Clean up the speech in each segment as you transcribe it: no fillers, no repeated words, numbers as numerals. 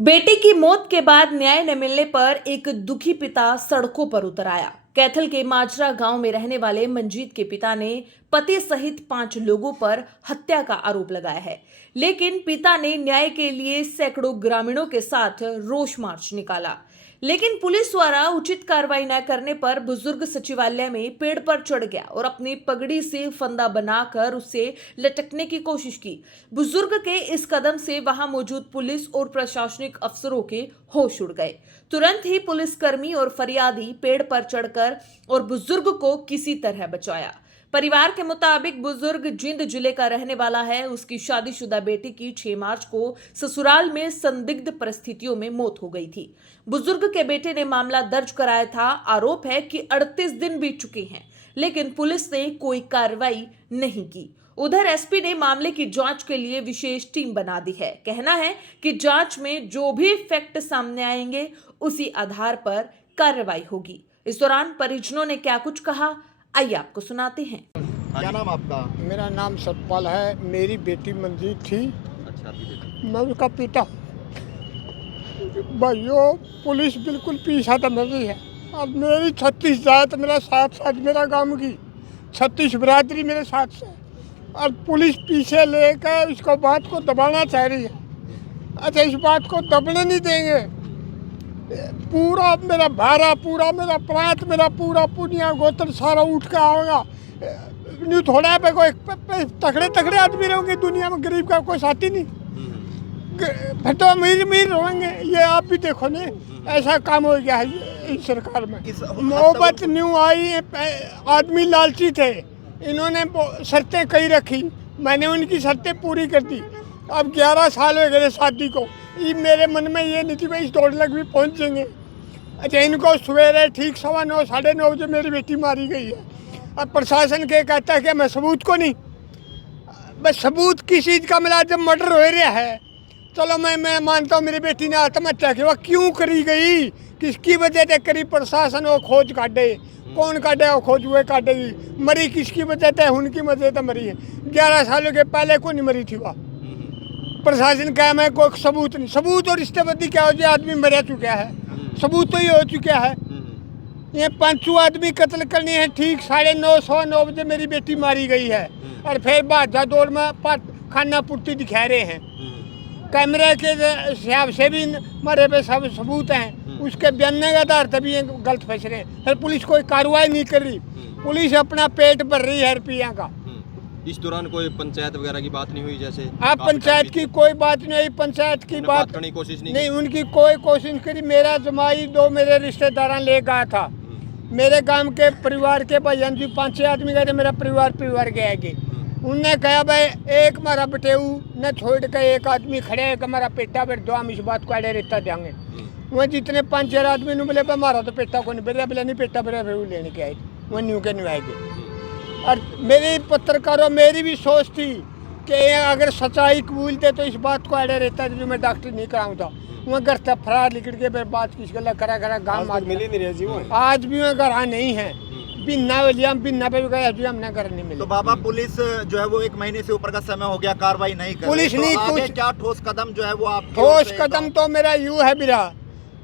बेटे की मौत के बाद न्याय न मिलने पर एक दुखी पिता सड़कों पर उतर आया। कैथल के माजरा गांव में रहने वाले मंजीत के पिता ने पति सहित 5 लोगों पर हत्या का आरोप लगाया है, लेकिन पिता ने न्याय के लिए सैकड़ों ग्रामीणों के साथ रोष मार्च निकाला। लेकिन पुलिस द्वारा उचित कार्रवाई न करने पर बुजुर्ग सचिवालय में पेड़ पर चढ़ गया और अपनी पगड़ी से फंदा बनाकर उसे लटकने की कोशिश की। बुजुर्ग के इस कदम से वहां मौजूद पुलिस और प्रशासनिक अफसरों के होश उड़ गए। तुरंत ही पुलिसकर्मी और फरियादी पेड़ पर चढ़कर और बुजुर्ग को किसी तरह बचाया। परिवार के मुताबिक बुजुर्ग जिंद जिले का रहने वाला है। उसकी शादीशुदा बेटी की 6 मार्च को ससुराल में संदिग्ध परिस्थितियों में मौत हो गई थी। बुजुर्ग के बेटे ने मामला दर्ज कराया था। आरोप है कि 38 दिन बीत चुके हैं, लेकिन पुलिस ने कोई कार्रवाई नहीं की। उधर एसपी ने मामले की जांच के लिए विशेष टीम बना दी है। कहना है कि जांच में जो भी फैक्ट सामने आएंगे उसी आधार पर कार्रवाई होगी। इस दौरान परिजनों ने क्या कुछ कहा, आइए आपको सुनाते हैं। क्या नाम आपका? मेरा नाम सतपाल है। मेरी बेटी मंजीत थी। अच्छा, आपकी बेटी। मैं उसका पिता। भाइयों, पुलिस बिल्कुल पीछा तो मेरी है। अब मेरी 36 जात मेरा साथ मेरा गांव की 36 बिरादरी मेरे साथ से, और पुलिस पीछे लेकर इसको बात को दबाना चाह रही है। अच्छा, इस बात को दबने नहीं देंगे। पूरा मेरा भारा, पूरा मेरा प्रांत, मेरा पूरा पुनिया गोत्र सारा उठ के आएगा। न्यू थोड़ा पे कोई तगड़े तगड़े आदमी रहेंगे दुनिया में, गरीब का कोई साथी नहीं। फिर तो अमीर रहेंगे। ये आप भी देखो ने, ऐसा काम हो गया है इस सरकार में। मोहब्बत न्यू आई, आदमी लालची थे। इन्होंने शर्तें कई रखी, मैंने उनकी शर्तें पूरी कर दी। अब 11 साल हो गए शादी को। ये मेरे मन में ये नहीं थी भाई इस 2 लाख भी पहुँचेंगे। अच्छा, इनको सवेरे ठीक 9:15 साढ़े 9 बजे मेरी बेटी मारी गई है। अब प्रशासन के कहता है कि मैं सबूत को नहीं, बस सबूत किस चीज़ का मिला? जब मर्डर हो रहा है, चलो मैं मानता हूँ मेरी बेटी ने आत्महत्या की। वह क्यों करी गई, किसकी वजह से करी? प्रशासन वो खोज काटे, कौन काटे वो खोज, हुए काटेगी। मरी किसकी वजह से? उनकी वजह से मरी है। 11 सालों के पहले को नहीं मरी थी वह। प्रशासन का मैं कोई सबूत नहीं। सबूत और रिश्तेबंदी क्या हो जाए? आदमी मर चुका है, सबूत तो ये हो चुका है। ये 5 आदमी कत्ल करनी है। ठीक 9:30 बजे मेरी बेटी मारी गई है, और फिर बाजा दौड़ में खाना पूर्ति दिखा रहे हैं। कैमरे के हिसाब से भी मरे पे सब सबूत हैं। उसके बयान के आधार पर भी गलत फंस रहे हैं। फिर पुलिस कोई कार्रवाई नहीं कर रही। पुलिस अपना पेट भर रही है रुपया का। इस दौरान कोई पंचायत वगैरह की बात नहीं हुई? जैसे आप पंचायत की कोई बात नहीं, पंचायत की बात करने की कोशिश नहीं, उनकी कोई कोशिश करी। मेरा जमाई 2 मेरे रिश्तेदार ले गया था। मेरे गांव के परिवार के भाईजान जी 5-6 आदमी गए थे। मेरा परिवार गया कि उनने कहा भाई एक मारा बटेऊ न छोड़ के एक आदमी खड़े है कि हमारा पेटा बैठ दो, हम इस बात को अड़े रहता देंगे। वह जितने 5-6 आदमी ने बोले हमारा तो पेटा को नहीं बेरा, बोले नहीं पेटा बेरा फिर लेने के आए। वह न्यू के नहीं आएगी। और मेरी पत्रकारों मेरी भी सोच थी कि अगर सच्चाई कबूलते तो इस बात को अड़े रहता जो मैं डॉक्टर नहीं कराऊंगा। वहाँ घर तक फरार निकल के फिर बात किस गला करा गाँव मार मिली नहीं रही। आज भी वह घर नहीं है। बिन्ना पे भी गए, हमने घर नहीं मिले। तो बाबा, पुलिस जो है वो 1 महीने से ऊपर का समय हो गया, कार्रवाई नहीं कर पुलिस रही। नहीं तो आगे कुछ क्या ठोस कदम जो है वो आप? ठोस कदम तो मेरा यूँ है बिरा,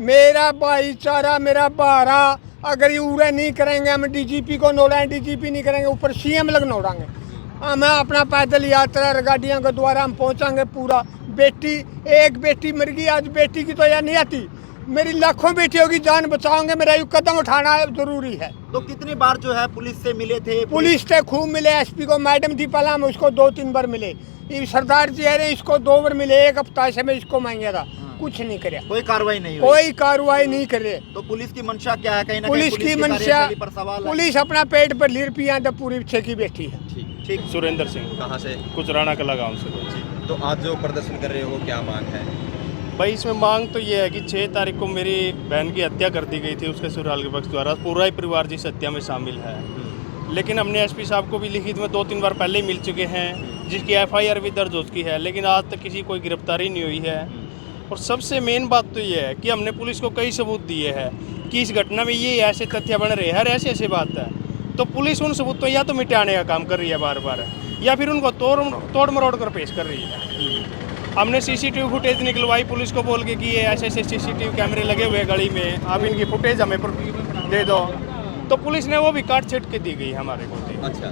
मेरा भाईचारा, मेरा बारा। अगर ये उरे नहीं करेंगे, हम डीजीपी को नोड़ाएं, डीजीपी नहीं करेंगे ऊपर सीएम लग नोड़ाएंगे। हम अपना पैदल यात्रा गाड़ियों के द्वारा हम पहुँचाएंगे पूरा। बेटी एक बेटी मर गई, आज बेटी की तो यहाँ नहीं आती। मेरी लाखों बेटियों की जान बचाओगे, मेरा ये कदम उठाना जरूरी है। तो कितनी बार जो है पुलिस से मिले थे? पुलिस से खूब मिले। एसपी को मैडम थी पहला, हम उसको 2-3 बार मिले। ये सरदार जी है इसको 2 बार मिले। 1 हफ्ता से मैं इसको मांगा था, कुछ नहीं करे। कोई कार्रवाई नहीं हुई? कोई कार्रवाई नहीं करे। तो पुलिस की मंशा क्या है? कहीं ना पुलिस की मंशा, पर सवाल है। पुलिस अपना पेट पर ली रुपया तो पूरी पीछे की बैठी है। ठीक। सुरेंद्र सिंह, कहाँ से? कुचराना कला गांव से। तो आज जो प्रदर्शन कर रहे हो, क्या मांग है? भाई इसमें मांग तो ये है कि 6 तारीख को मेरी बहन की हत्या कर दी गई थी उसके ससुराल के पक्ष द्वारा। पूरा ही परिवार जिस हत्या में शामिल है। लेकिन हमने एसपी साहब को भी लिखित में 2-3 बार पहले ही मिल चुके हैं, जिसकी एफआईआर भी दर्ज हो चुकी है, लेकिन आज तक किसी कोई गिरफ्तारी नहीं हुई है। और सबसे मेन बात तो ये है कि हमने पुलिस को कई सबूत दिए हैं कि इस घटना में ये ऐसे तथ्य बन रहे हैं, ऐसे बात है। तो पुलिस उन सबूतों या तो मिटाने का काम कर रही है बार बार, या फिर उनको तोड़ मरोड़ कर पेश कर रही है। हमने सीसीटीवी फुटेज निकलवाई पुलिस को बोल के कि ये ऐसे ऐसे सीसीटीवी कैमरे लगे हुए हैं गली में, आप इनकी फुटेज हमें दे दो, तो पुलिस ने वो भी काट छीट के दी गई हमारे को दी। अच्छा,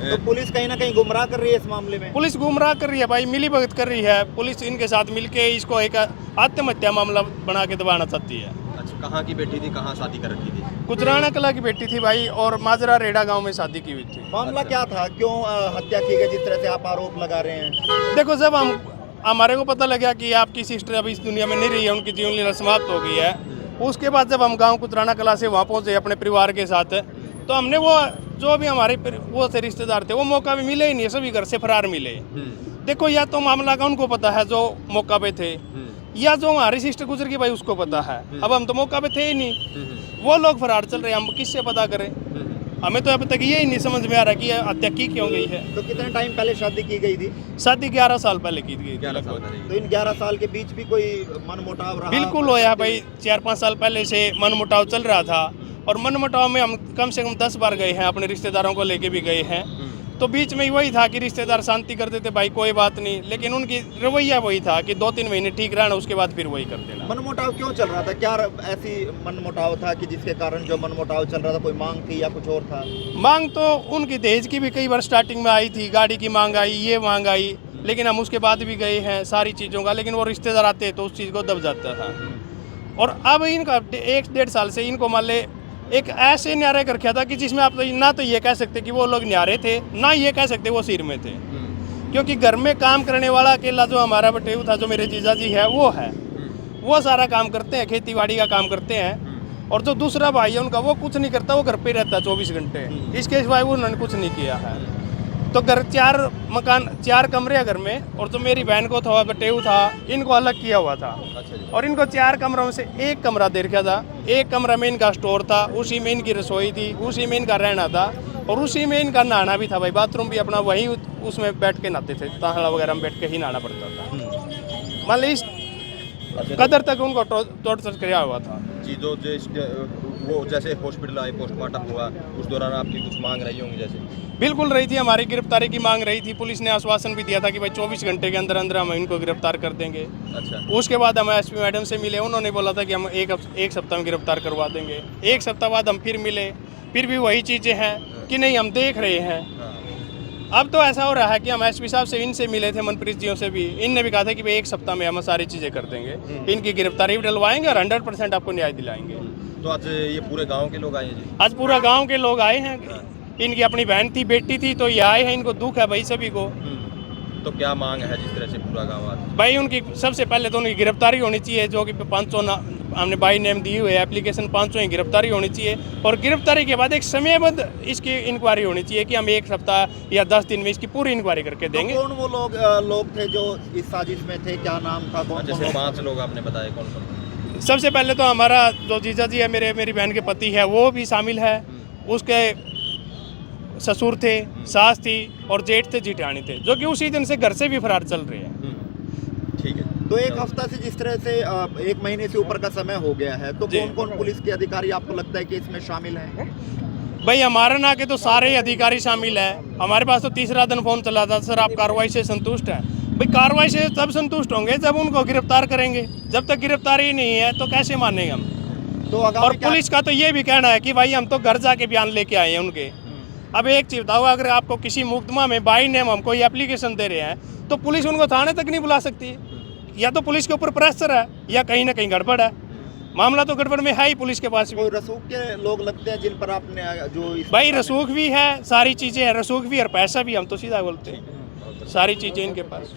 तो पुलिस कहीं ना कहीं गुमराह कर रही है इस मामले में। पुलिस गुमराह कर रही है भाई, मिली भगत कर रही है। पुलिस इनके साथ मिलके इसको एक आत्महत्या मामला बना के दबाना चाहती है। अच्छा, कहाँ की बेटी थी, कहाँ शादी कर रखी थी? गुजराना कला की बेटी थी भाई, और माजरा रेडा गांव में शादी की हुई थी। मामला क्या था, क्यों हत्या की गई जिस तरह से आप आरोप लगा रहे हैं? देखो, जब हमारे को पता लगा कि आपकी सिस्टर अभी इस दुनिया में नहीं रही है, उनकी जीवन लीला समाप्त हो गई है, उसके बाद जब हम गांव कुतराना कला से वहाँ पहुँचे अपने परिवार के साथ, तो हमने वो जो भी हमारे वो से रिश्तेदार थे वो मौका भी मिले ही नहीं, सभी घर से फरार मिले। देखो, या तो मामला का उनको पता है जो मौका पे थे, या जो हमारी सिस्टर गुजर गई भाई उसको पता है। अब हम तो मौका पे थे ही नहीं, वो लोग फरार चल रहे हैं, हम किससे पता करें? हमें तो अब तक यही नहीं समझ में आ रहा कि हत्या की क्यों गई है। तो कितने टाइम पहले शादी की गई थी? शादी 11 साल पहले की गई थी। 11 साल पहले। तो इन 11 साल के बीच भी कोई मनमुटाव रहा? बिल्कुल होया भाई, 4-5 साल पहले से मनमुटाव चल रहा था, और मनमुटाव में हम कम से कम 10 बार गए हैं, अपने रिश्तेदारों को लेके भी गए हैं। तो बीच में वही था कि रिश्तेदार शांति करते थे भाई कोई बात नहीं, लेकिन उनकी रवैया वही था कि 2-3 महीने ठीक रहना, उसके बाद फिर वही कर देना। मनमुटाव क्यों चल रहा था? क्या ऐसी मनमुटाव था कि जिसके कारण जो मनमुटाव चल रहा था, कोई मांग थी या कुछ और था? मांग तो उनकी दहेज की भी कई बार स्टार्टिंग में आई थी, गाड़ी की मांग आई, ये मांग आई, लेकिन हम उसके बाद भी गए हैं सारी चीज़ों का, लेकिन वो रिश्तेदार आते तो उस चीज़ को दब जाता था। और अब इनका 1-1.5 साल से इनको मान ले एक ऐसे न्यारे कर रखा था कि जिसमें आप तो ना तो ये कह सकते कि वो लोग न्यारे थे, ना ये कह सकते वो सिर में थे। क्योंकि घर में काम करने वाला अकेला जो हमारा बटेऊ था, जो मेरे जीजा जी है, वो सारा काम करते हैं, खेती बाड़ी का काम करते हैं। और जो दूसरा भाई है उनका, वो कुछ नहीं करता, वो घर पे रहता है 24 घंटे, इसके सिवाय उन्होंने कुछ नहीं किया है। तो घर 4 कमरे हैं घर में, और जो मेरी बहन को था बटेऊ था, इनको अलग किया हुआ था। और इनको 4 कमरों से एक कमरा दे रखा था। एक कमरा में इनका स्टोर था, उसी में इनकी रसोई थी, उसी में इनका रहना था, और उसी में इनका नहाना भी था भाई। बाथरूम भी अपना वहीं उसमें बैठ के नहाते थे, ताहला वगैरह में बैठ के ही नहाना पड़ता था। मान ली इस कदर तक उनको टॉर्चर किया हुआ था जी। वो जैसे हॉस्पिटल आए, पोस्टमार्टम हुआ, उस दौरान आपकी कुछ मांग रही होंगी? जैसे बिल्कुल रही थी, हमारी गिरफ्तारी की मांग रही थी। पुलिस ने आश्वासन भी दिया था कि भाई 24 घंटे के अंदर अंदर हम इनको गिरफ्तार कर देंगे। अच्छा, उसके बाद हम एसपी मैडम से मिले, उन्होंने बोला था कि हम एक सप्ताह में गिरफ्तार करवा देंगे। 1 सप्ताह बाद हम फिर मिले, फिर भी वही चीज़ें हैं कि नहीं हम देख रहे हैं। अब तो ऐसा हो रहा है कि हम एसपी साहब से इनसे मिले थे, मनप्रीत जियों से भी, इनने भी कहा था कि भाई 1 सप्ताह में हम सारी चीज़ें कर देंगे, इनकी गिरफ्तारी भी डलवाएंगे और 100% आपको न्याय दिलाएंगे। तो आज ये पूरे गांव के लोग आए हैं जी? आज पूरा गांव के लोग आए हैं। इनकी अपनी बहन थी, बेटी थी, तो ये आए हैं, इनको दुख है भाई सभी को। तो क्या मांग है जिस तरह से पूरा गांव आज? भाई उनकी सबसे पहले तो उनकी गिरफ्तारी होनी चाहिए, जो कि 500 हमने बाई नेम दी हुई है एप्लीकेशन, 500 ही गिरफ्तारी होनी चाहिए। और गिरफ्तारी के बाद एक समयबद्ध इसकी इंक्वायरी होनी चाहिए कि हम 1 सप्ताह या 10 दिन में इसकी पूरी इंक्वायरी करके देंगे। तो कौन वो लोग थे जो इस साजिश में थे, क्या नाम था? कौन जैसे 5 लोग आपने बताए, कौन कौन? सबसे पहले तो हमारा जो जीजा जी है, मेरी बहन के पति है, वो भी शामिल है। उसके ससुर थे, सास थी, और जेठ थे, जिठानी थे, जो कि उसी दिन से घर से भी फरार चल रहे हैं। ठीक है। तो 1 हफ्ता से जिस तरह से 1 महीने से ऊपर का समय हो गया है, तो जी। कौन कौन पुलिस के अधिकारी आपको लगता है कि इसमें शामिल हैं? भाई हमारे ना के तो सारे अधिकारी शामिल है। हमारे पास तो तीसरा दिन फोन चला था, सर आप कार्रवाई से संतुष्ट हैं? भाई कार्रवाई से तब संतुष्ट होंगे जब उनको गिरफ्तार करेंगे, जब तक गिरफ्तारी नहीं है तो कैसे मानेंगे हम? तो और आगामी क्या? पुलिस का तो ये भी कहना है कि भाई हम तो घर जाके बयान लेके आए हैं उनके। अब एक चीज बताओ, अगर आपको किसी मुकदमा में बाई नेम हम कोई एप्लीकेशन दे रहे हैं, तो पुलिस उनको थाने तक नहीं बुला सकती। या तो पुलिस के ऊपर प्रेशर है, या कहीं ना कहीं गड़बड़ है। मामला तो गड़बड़ में है ही पुलिस के पास भी। कोई रसूख के लोग लगते हैं जिन पर आपने जो भाई रसूख भी है, सारी चीज़ें हैं, रसूख भी और पैसा भी, हम तो सीधा बोलते हैं, सारी चीज़ें इनके पास।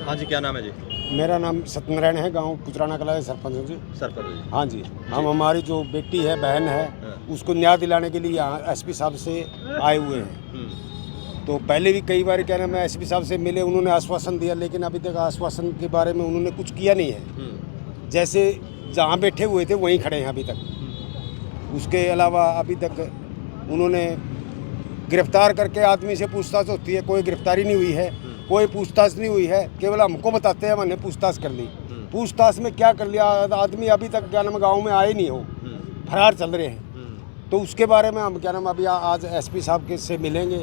हाँ जी, क्या नाम है जी? मेरा नाम सत्यनारायण है, गांव कुतराना कला है, सरपंच हूं जी। सरपंच जी। हाँ जी, हम हमारी जो बेटी है, बहन है, उसको न्याय दिलाने के लिए यहाँ एसपी साहब से आए हुए हैं। तो पहले भी कई बार क्या नाम है एसपी साहब से मिले, उन्होंने आश्वासन दिया, लेकिन अभी तक आश्वासन के बारे में उन्होंने कुछ किया नहीं है। जैसे जहाँ बैठे हुए थे वहीं खड़े हैं अभी तक। उसके अलावा अभी तक उन्होंने गिरफ्तार करके आदमी से पूछताछ होती है, कोई गिरफ्तारी नहीं हुई है, कोई पूछताछ नहीं हुई है, केवल हमको बताते हैं मैंने पूछताछ कर ली। पूछताछ में क्या कर लिया, आदमी अभी तक क्या नाम गाँव में आए नहीं हो, फरार चल रहे हैं। तो उसके बारे में हम क्या नाम अभी आज एसपी साहब के से मिलेंगे,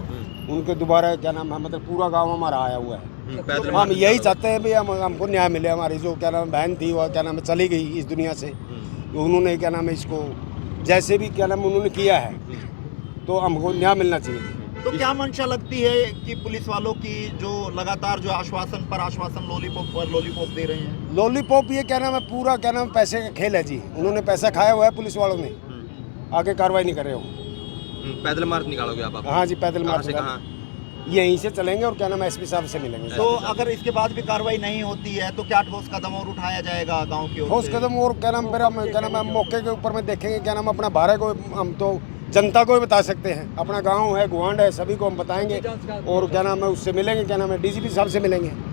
उनके दोबारा क्या नाम है मतलब पूरा गांव हमारा आया हुआ है। पैदल हम यही चाहते हैं भी हमको न्याय मिले। हमारी जो क्या नाम बहन थी वो क्या नाम चली गई इस दुनिया से, तो उन्होंने क्या नाम है इसको जैसे भी क्या नाम उन्होंने किया है तो हमको न्याय मिलना चाहिए। तो क्या मंशा लगती है कि पुलिस वालों की जो लगातार जो आश्वासन पर आश्वासन, लॉलीपॉप पर लॉलीपॉप दे रहे हैं? लॉलीपॉप ये क्या नाम है पूरा क्या नाम पैसे का खेल है जी। उन्होंने पैसा खाया हुआ है पुलिस वालों ने, आगे कार्रवाई नहीं कर रहे हो। पैदल मार्च निकालोगे आप? हाँ जी पैदल कहाँ मार्च से कहाँ? यहीं से चलेंगे और क्या नाम एसपी साहब से मिलेंगे। तो अगर इसके बाद भी कार्रवाई नहीं होती है तो क्या ठोस कदम और उठाया जाएगा गांव की ओर ठोस से? कदम और क्या नाम फिर हम क्या नाम है मौके के ऊपर में देखेंगे क्या नाम अपना बारे को हम तो जनता को ही बता सकते हैं। अपना गांव है, गुआंढ है, सभी को हम बताएंगे और क्या नाम है उससे मिलेंगे, क्या नाम है डीजीपी साहब से मिलेंगे।